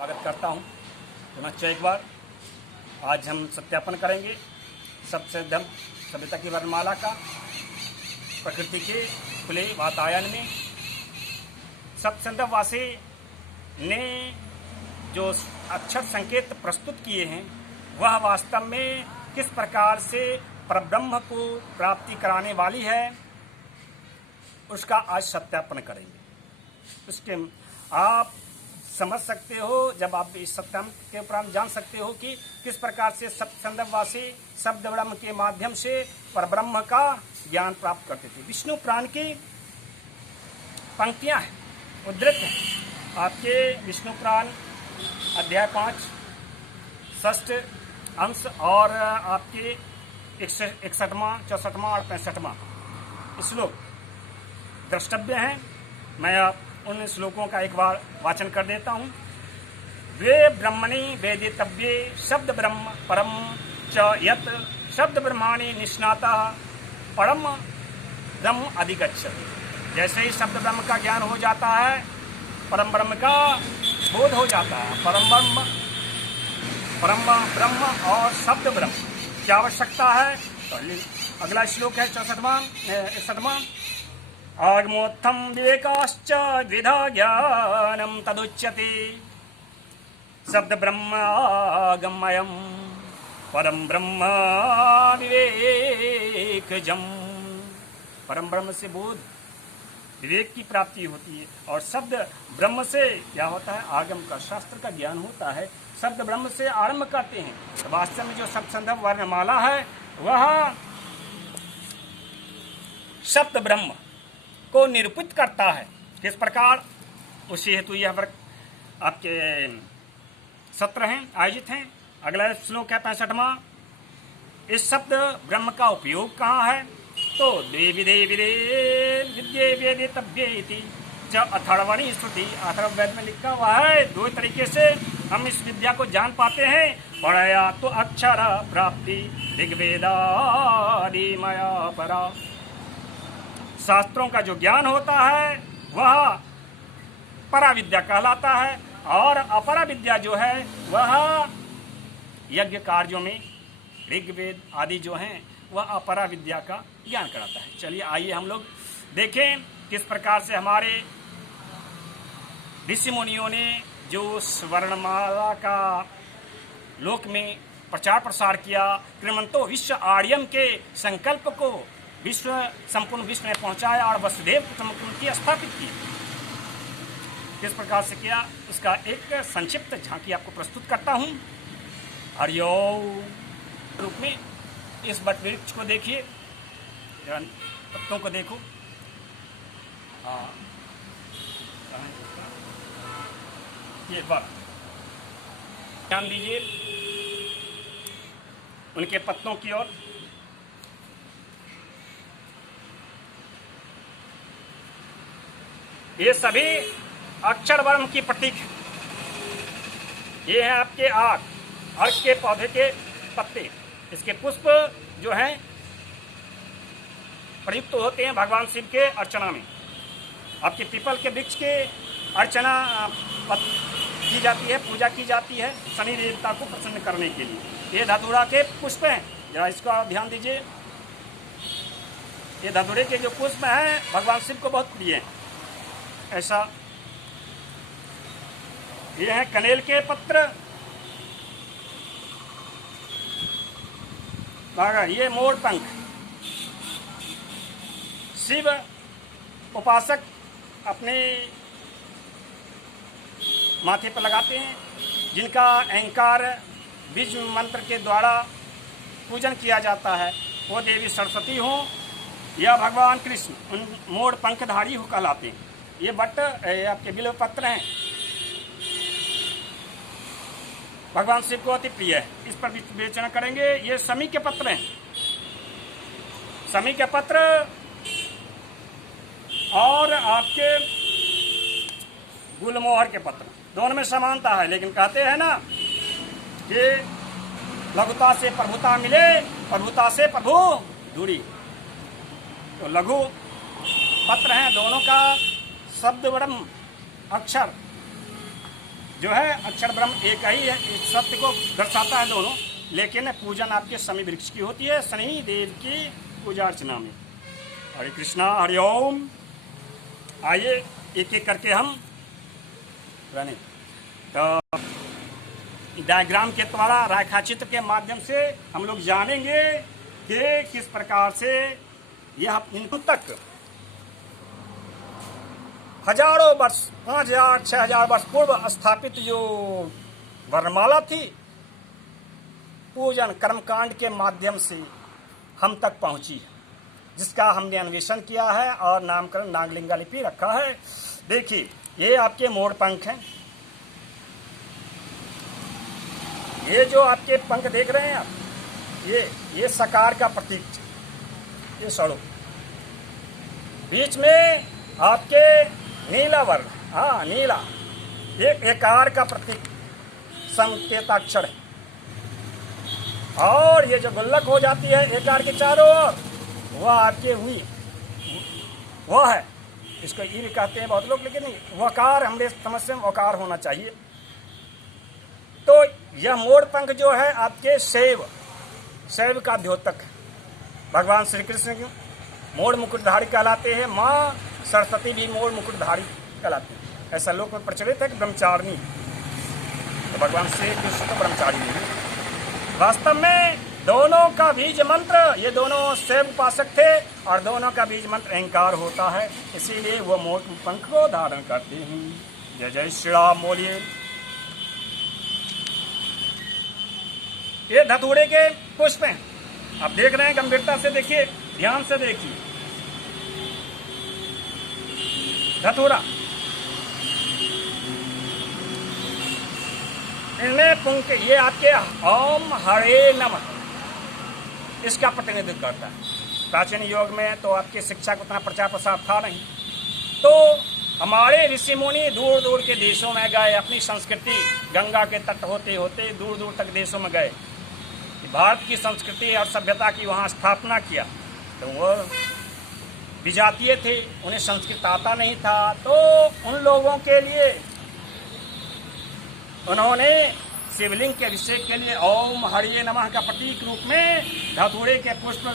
स्वागत करता हूँ पुनश्च एक बार। आज हम सत्यापन करेंगे सप्तसिद्धम सभ्यता की वर्णमाला का प्रकृति के खुले वातायन में। सप्तसिद्धम वासी ने जो अक्षर संकेत प्रस्तुत किए हैं वह वास्तव में किस प्रकार से परब्रह्म को प्राप्ति कराने वाली है उसका आज सत्यापन करेंगे। उसके आप समझ सकते हो, जब आप इस सत्यापन के उपरांत जान सकते हो कि किस प्रकार से सप्तसिद्धमवासी शब्द ब्रह्म के माध्यम से परब्रह्म का ज्ञान प्राप्त करते थे। विष्णु पुराण की पंक्तियां हैं, उद्धृत हैं आपके विष्णु पुराण अध्याय 5 षष्ठ अंश और आपके 61वां 64वां और 65वां श्लोक द्रष्टव्य हैं। मैं उन श्लोकों का एक बार वाचन कर देता हूँ। वे ब्रह्मणि वेदितव्ये शब्द ब्रह्म परम च यत् शब्द ब्रह्माणि निष्णाता परम ब्रह्म अधिगच्छति। जैसे ही शब्द ब्रह्म का ज्ञान हो जाता है, परम ब्रह्म का बोध हो जाता है। परम ब्रह्म और शब्द ब्रह्म क्या आवश्यकता है? तो अगला श्लोक है 61वां। आगमोत्थम विवेकाश्च द्विधा ज्ञानम तदुच्यते शब्द ब्रह्म आगमयम परम ब्रह्म विवेकजम। परम ब्रह्म से बोध विवेक की प्राप्ति होती है और शब्द ब्रह्म से क्या होता है? आगम का शास्त्र का ज्ञान होता है। शब्द ब्रह्म से आरंभ करते हैं। तो वास्तव में जो सप्तसिद्धम वर्णमाला है वह शब्द ब्रह्म को निरूपित करता है। किस प्रकार? उसी हेतु यह वर्ग आपके सत्र हैं, आयोजित हैं। अगला श्लोक है 65वां। इस शब्द ब्रह्म का उपयोग कहाँ है? तो देवी विद्ये वेदितव्ये इति च अथर्वणी श्रुति। अथर्ववेद में लिखा हुआ है। दो तरीके से हम इस विद्या को जान पाते हैं। पढ़या तो अक्षर प्राप्ति ऋग्वेदादि मया परा। शास्त्रों का जो ज्ञान होता है वह परा विद्या कहलाता है और अपरा विद्या जो है वह यज्ञ कार्यों में ऋग्वेद आदि जो हैं वह अपरा विद्या का ज्ञान कराता है। चलिए आइए हम लोग देखें किस प्रकार से हमारे ऋषि मुनियों ने जो स्वर्णमाला का लोक में प्रचार प्रसार किया, कृमंतो विश्व आर्यम के संकल्प को संपूर्ण विश्व में पहुंचाया और वसुदेव कुटुंबकम की स्थापित की। किस प्रकार से किया उसका एक संक्षिप्त झांकी आपको प्रस्तुत करता हूं। हरिओ रूप में इस बट वृक्ष को देखिए, पत्तों को देखो। ये बात ध्यान दीजिए उनके पत्तों की ओर। ये सभी अक्षर वर्म की प्रतीक है। ये है आपके अर्क के पौधे के पत्ते। इसके पुष्प जो हैं प्रयुक्त होते हैं भगवान शिव के अर्चना में। आपके पीपल के वृक्ष के अर्चना की जाती है, पूजा की जाती है शनि देवता को प्रसन्न करने के लिए। ये धतूरा के पुष्प हैं, जरा इसका ध्यान दीजिए। ये धतूरे के जो पुष्प हैं भगवान शिव को बहुत प्रिय हैं। ऐसा ये है कनेल के पत्र। ये मोर पंख शिव उपासक अपने माथे पर लगाते हैं, जिनका अहंकार बीज मंत्र के द्वारा पूजन किया जाता है। वो देवी सरस्वती हो या भगवान कृष्ण, उन मोर पंखधारी हो कहलाते हैं। ये बट आपके बिल्व पत्र हैं, भगवान शिव को अति प्रिय है। इस पर विवेचना करेंगे। ये समी के पत्र हैं। समी के पत्र और आपके गुलमोहर के पत्र, दोनों में समानता है, लेकिन कहते हैं ना कि लघुता से प्रभुता मिले, प्रभुता से प्रभु दूरी। तो लघु पत्र हैं दोनों का। शब्द ब्रह्म अक्षर जो है अक्षर ब्रह्म एक ही है, एक सत्य को दर्शाता है दोनों, लेकिन पूजन आपके शमी वृक्ष की होती है, शनि देव की पूजा अर्चना में। हरे कृष्णा हरि ओम। आइए एक एक करके हम रहने तो डायग्राम के द्वारा, रेखा चित्र के माध्यम से हम लोग जानेंगे कि किस प्रकार से यह इन तक हजारों वर्ष, 5000 6000 वर्ष पूर्व स्थापित जो वर्णमाला थी, पूजन कर्मकांड के माध्यम से हम तक पहुंची है, जिसका हमने अन्वेषण किया है और नामकरण नागलिंगा लिपि रखा है। देखिए ये आपके मोर पंख हैं, ये जो आपके पंख देख रहे हैं आप, ये सकार का प्रतीक, ये सड़ो, बीच में आपके नीला वर्ण, हाँ नीला, ये एकार का प्रतीक संकेताक्षर है, और ये जो गुल्लक हो जाती है एकार के चारों ओर, वह आपके हुई वह है, इसको ई भी कहते हैं बहुत लोग, लेकिन नहीं, वकार हमने समझ से वकार होना चाहिए। तो यह मोर पंख जो है आपके शैव का द्योतक है। भगवान श्री कृष्ण मोर मुकुटधारी कहलाते हैं, माँ सरस्वती भी मोर मुकुटधारी कहलाते हैं। ऐसा लोक में प्रचलित है कि ब्रह्मचारिणी, तो भगवान श्री कृष्ण तो ब्रह्मचारी नहीं। वास्तव में दोनों का बीज मंत्र, ये दोनों शैव उपासक थे और दोनों का बीज मंत्र अहंकार होता है, इसीलिए वो मोर पंख को धारण करते हैं। जय जय श्री राम बोलिए। ये धतूरे के पुष्प हैं, आप देख रहे हैं, गंभीरता से देखिए, ध्यान से देखिए। धतूरा, इनमें पुंक, ये आपके ओम हरे नमः, इसका प्रतिनिधित्व करता है। प्राचीन युग में तो आपकी शिक्षा को उतना प्रचार प्रसार था नहीं, तो हमारे ऋषि मुनि दूर दूर के देशों में गए, अपनी संस्कृति गंगा के तट होते होते दूर दूर तक देशों में गए, भारत की संस्कृति और सभ्यता की वहाँ स्थापना किया। तो वो विजातीय थे, उन्हें संस्कृत आता नहीं था, तो उन लोगों के लिए उन्होंने शिवलिंग के अभिषेक के लिए ओम हरिये नमः का प्रतीक रूप में धतूरे के पुष्प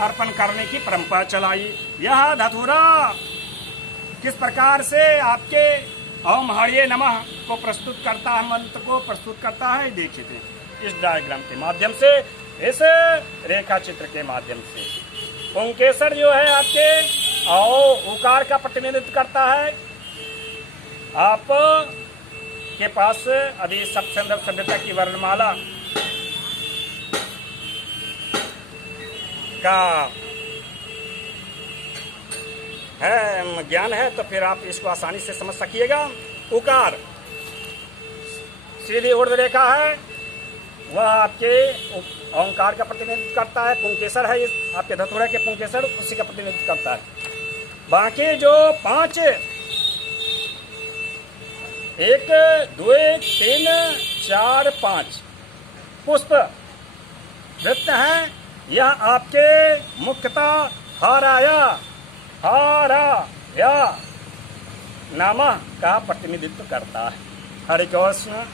अर्पण करने की परंपरा चलाई। यह धतूरा किस प्रकार से आपके ओम हरिये नमः को प्रस्तुत करता है, मंत्र को प्रस्तुत करता है, देखिए थे इस डायग्राम के माध्यम से, इस रेखा चित्र के माध्यम से। पुंकेसर जो है आपके उकार का प्रतिनिधित्व करता है। आप के पास अभी सबसे अंदर सभ्यता की वर्णमाला का है ज्ञान है, तो फिर आप इसको आसानी से समझ सकिएगा। उकार सीधी ऊर्ध्व रेखा है, वह आपके ओंकार का प्रतिनिधित्व करता है। पुंकेसर है आपके धतूरा के पुंकेसर, उसी का प्रतिनिधित्व करता है। बाकी जो 5 1 2 3 4 5 पुष्प वृत्त हैं, यह आपके मुख्यतः हाराया नमः का प्रतिनिधित्व करता है। हरे कृष्ण।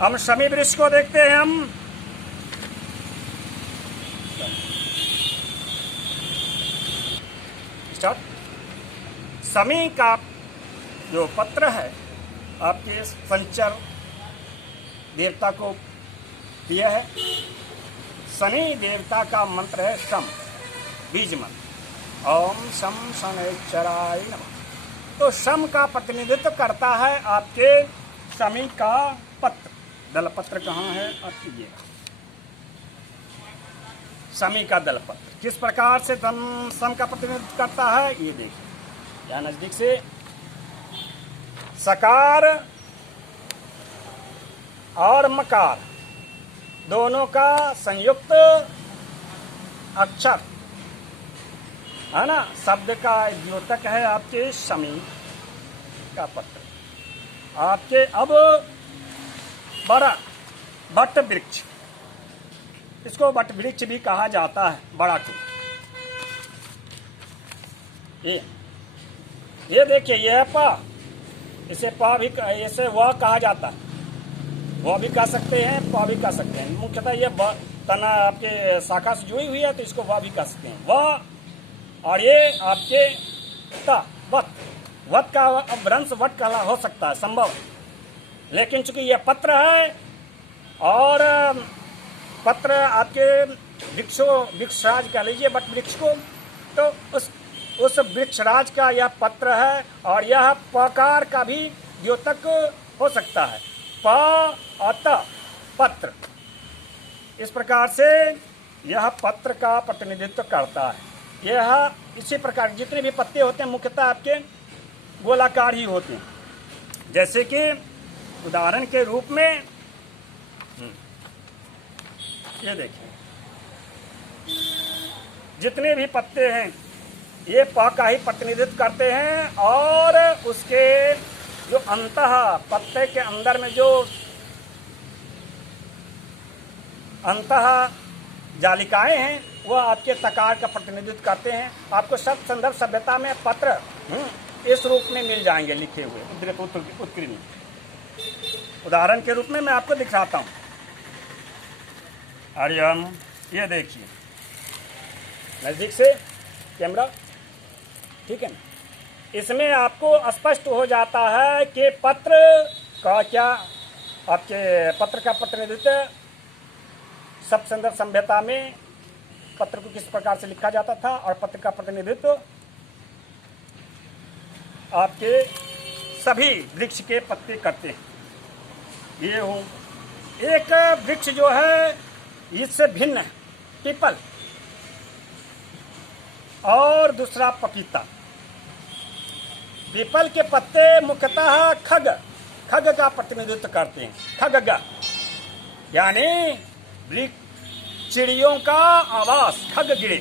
हम शमी वृक्ष को देखते हैं। हम शमी का जो पत्र है आपके शनिचर देवता को दिया है। शनि देवता का मंत्र है शम, बीज मंत्र, ओम शम शनैश्चराय नमः। तो शम का प्रतिनिधित्व करता है आपके शमी का पत्र। दल पत्र कहाँ है आप कीजिएगा, शमी का दल पत्र किस प्रकार से शम का प्रतिनिधित्व करता है ये देखिए यहाँ नजदीक से। सकार और मकार दोनों का संयुक्त अक्षर है ना, शब्द का द्योतक है आपके शमी का पत्र। आपके अब बड़ा बट वृक्ष, इसको बट वृक्ष भी कहा जाता है, बड़ा को। ये ये देखिए, ये है पा, इसे पा भी, इसे वह कहा जाता है। वह भी कह सकते हैं, पा भी कह सकते हैं। मुख्यतः ये तना आपके शाखा से जुड़ी हुई है तो इसको वह भी कह सकते हैं, वह। और ये आपके ता, वत, वत का भ्रंश वट कहला हो सकता है, संभव। लेकिन चूंकि ये पत्र है और पत्र आपके वृक्षराज कह लीजिए, वट वृक्ष को, तो उस वृक्षराज का यह पत्र है। और यह पकार का भी द्योतक हो सकता है, प और त, पत्र। इस प्रकार से यह पत्र का प्रतिनिधित्व करता है। यह इसी प्रकार जितने भी पत्ते होते हैं मुख्यतः आपके गोलाकार ही होते हैं। जैसे कि उदाहरण के रूप में ये देखिए, जितने भी पत्ते हैं ये प का ही प्रतिनिधित्व करते हैं। और उसके जो अंतः पत्ते के अंदर में जो अंतः जालिकाएं हैं वह आपके तकार का प्रतिनिधित्व करते हैं। आपको शब्द संदर्भ सभ्यता में पत्र इस रूप में मिल जाएंगे लिखे हुए उद्धृत उत्कीर्ण में। उदाहरण के रूप में मैं आपको दिखाता हूँ। आर्यम, ये देखिए नजदीक से कैमरा, ठीक है ना। इसमें आपको स्पष्ट हो जाता है कि पत्र का क्या, आपके पत्र का प्रतिनिधित्व शब्द संदर्भ सभ्यता में पत्र को किस प्रकार से लिखा जाता था और पत्र का प्रतिनिधित्व आपके सभी वृक्ष के पत्ते करते हैं। ये हो एक वृक्ष जो है इससे भिन्न है, पीपल, और दूसरा पपीता। पीपल के पत्ते मुख्यतः खग का प्रतिनिधित्व करते हैं। खग यानी चिड़ियों का आवास, खग गिरे,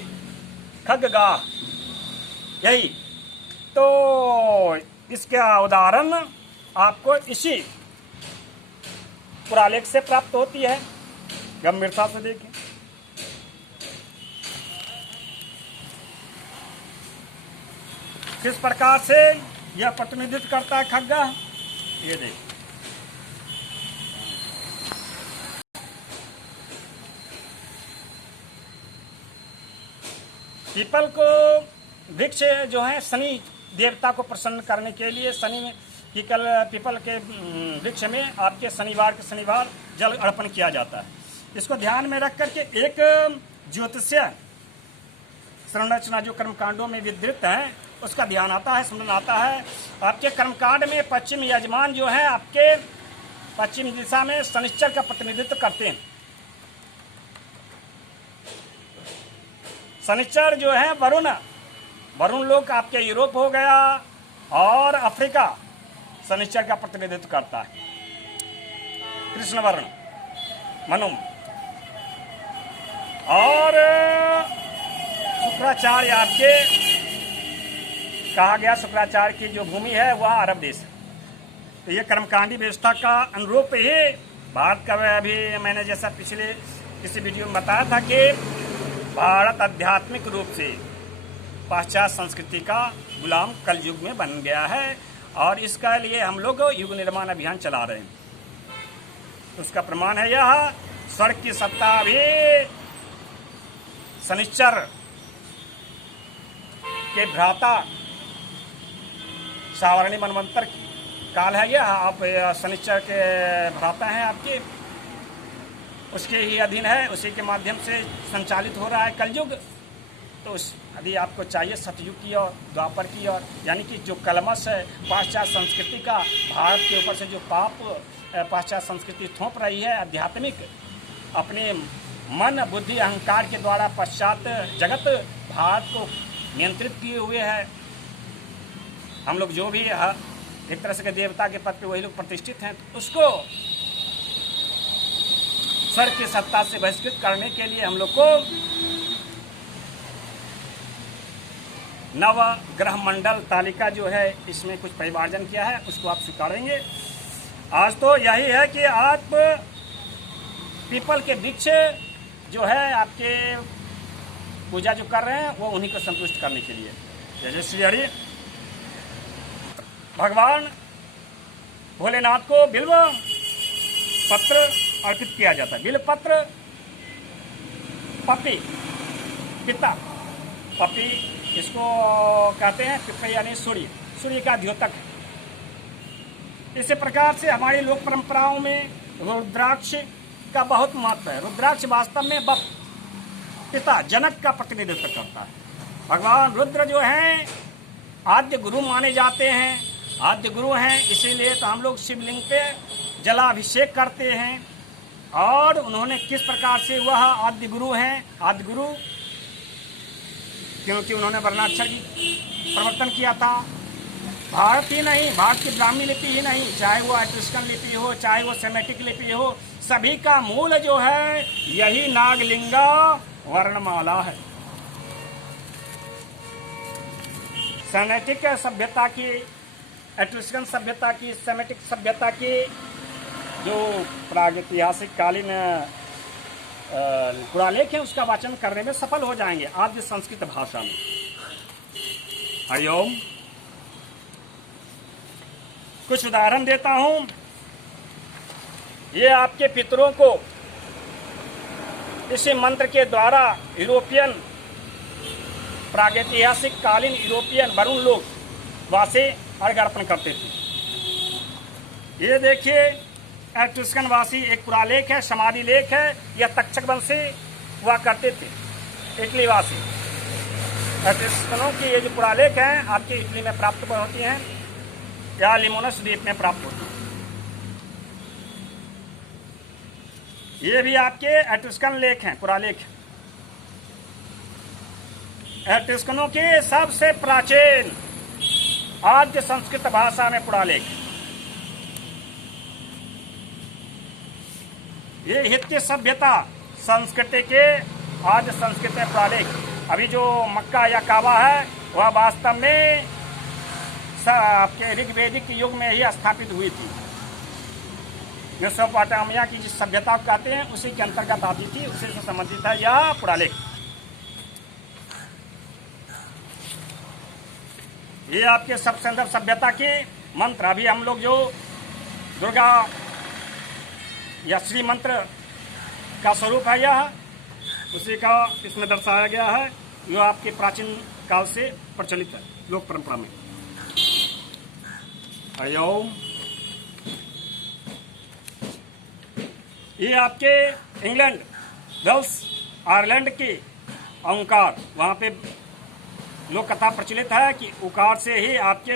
खगगा, यही। तो इसका उदाहरण आपको इसी पुरालेख से प्राप्त होती है। गंभीरता से देखें, किस प्रकार से यह प्रतिनिधित्व करता है खग्गा। ये देख, पीपल को वृक्ष जो है शनि देवता को प्रसन्न करने के लिए शनि में पीपल के वृक्ष में आपके शनिवार जल अर्पण किया जाता है। इसको ध्यान में रख करके एक ज्योतिष्य संरचना जो कर्मकांडों में विधृत है उसका ध्यान आता है, स्मरण आता है। आपके कर्मकांड में पश्चिम यजमान जो है आपके पश्चिम दिशा में शनिश्चर का प्रतिनिधित्व करते हैं। शनिश्चर जो है वरुण लोक आपके यूरोप हो गया और अफ्रीका शनिश्चर का प्रतिनिधित्व करता है। कृष्ण वर्ण मनुम, और शुक्राचार्य आपके कहा गया, शुक्राचार्य की जो भूमि है वह अरब देश है। तो ये कर्मकांडी व्यवस्था का अनुरूप ही भारत का, अभी मैंने जैसा पिछले किसी वीडियो में बताया था कि भारत आध्यात्मिक रूप से पाश्चात्य संस्कृति का गुलाम कल युग में बन गया है और इसका लिए हम लोग युग निर्माण अभियान चला रहे हैं। उसका प्रमाण है यह, स्वर्ग की सत्ता भी शनिश्चर के भ्राता सावरणी मनवंतर काल है यह। आप शनिश्चर के भ्राता हैं आपके, उसके ही अधीन है, उसी के माध्यम से संचालित हो रहा है कलयुग। तो यदि आपको चाहिए सतयुग की और द्वापर की और, यानी कि जो कलमश है पाश्चात्य संस्कृति का, भारत के ऊपर से जो पाप पाश्चात्य संस्कृति थोप रही है आध्यात्मिक, अपने मन बुद्धि अहंकार के द्वारा पाश्चात्य जगत भारत को नियंत्रित किए हुए है। हम लोग जो भी एक तरह से देवता के पद पे वही लोग प्रतिष्ठित हैं, तो उसको स्वर्ग की सत्ता से बहिष्कृत करने के लिए हम लोग को नव ग्रह मंडल तालिका जो है इसमें कुछ परिमार्जन किया है, उसको आप स्वीकारेंगे। आज तो यही है कि आप पीपल के वृक्ष जो है आपके पूजा जो कर रहे हैं वो उन्हीं को संतुष्ट करने के लिए। जय जय श्री हरि। भगवान भोलेनाथ को बिल्व पत्र अर्पित किया जाता है। बिल्व पत्र पपी, पिता, पपी इसको कहते हैं, पिता यानी सूर्य का द्योतक है। इसी प्रकार से हमारी लोक परंपराओं में रुद्राक्ष का बहुत महत्व है। रुद्राक्ष वास्तव में पिता जनक का प्रतिनिधित्व करता है। भगवान रुद्र जो हैं आद्य गुरु माने जाते हैं, आद्य गुरु हैं, इसीलिए तो हम लोग शिवलिंग पे जलाभिषेक करते हैं। और उन्होंने किस प्रकार से वह आद्य गुरु हैं, आद्य गुरु क्योंकि उन्होंने वर्णाक्षर की प्रवर्तन किया था। भारत ही नहीं, भारत की ब्राह्मी लिपि ही नहीं, चाहे वो एट्रुस्कन लिपि हो, चाहे वो सेमेटिक लिपि हो, सभी का मूल जो है यही नागलिंगा वर्णमाला है। सेमेटिक सभ्यता की, एट्रुस्कन सभ्यता की, सेमेटिक सभ्यता की जो प्रागैतिहासिक कालीन पुरालेख है उसका वाचन करने में सफल हो जाएंगे आद्य संस्कृत भाषा में। हरिओम। कुछ उदाहरण देता हूं। ये आपके पितरों को इसी मंत्र के द्वारा यूरोपियन, प्रागैतिहासिक कालीन यूरोपियन वरुण लोग वासे अर्घ्य अर्पण करते थे। ये देखिए एट्रुस्कन वासी एक पुरालेख है, समाधि लेख है। यह तक्षक वंशी हुआ करते थे, इटली वासी। एट्रुस्कनों की ये जो पुरालेख हैं आपके इटली में प्राप्त होती हैं या लिमोनस द्वीप में प्राप्त होती हैं। ये भी आपके एट्रुस्कन लेख हैं, पुरालेख। एट्रुस्कनों के सबसे प्राचीन आद्य संस्कृत भाषा में पुरालेख। ये हित्य सभ्यता संस्कृति के आद्य संस्कृत में पुरालेख। अभी जो मक्का या काबा है वह वास्तव में आपके ऋग्वेदिक युग में ही स्थापित हुई थी। मेसोपोटामिया की जिस सभ्यता को कहते हैं उसी के अंतर्गत आती थी, उसी से संबंधित है यह पुरालेख। ये आपके सबसे अंदर सभ्यता के मंत्र। अभी हम लोग जो दुर्गा या श्री मंत्र का स्वरूप है यह, उसी का इसमें दर्शाया गया है, जो आपके प्राचीन काल से प्रचलित है लोक परंपरा में। हरिओम। ये आपके इंग्लैंड, वेल्स, आयरलैंड के ओंकार, वहाँ पे लोक कथा प्रचलित है कि उकार से ही आपके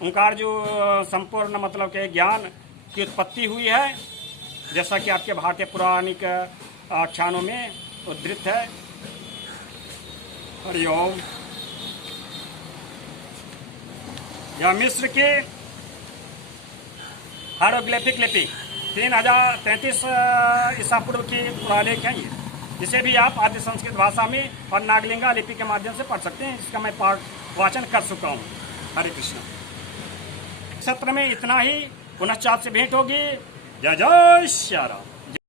ओंकार जो संपूर्ण मतलब के ज्ञान की उत्पत्ति हुई है, जैसा कि आपके भारतीय पौराणिक आख्यानों में उद्धृत है। हरिओम। यह मिस्र के हायरोग्लिफिक लिपि 3033 ईसा पूर्व की पुरालेख है ये, जिसे भी आप आद्य संस्कृत भाषा में और नागलिंगा लिपि के माध्यम से पढ़ सकते हैं। इसका मैं वाचन कर चुका हूँ। हरे कृष्ण। सत्र में इतना ही। पुनश्च आपसे भेंट होगी। जय जय श्री राम।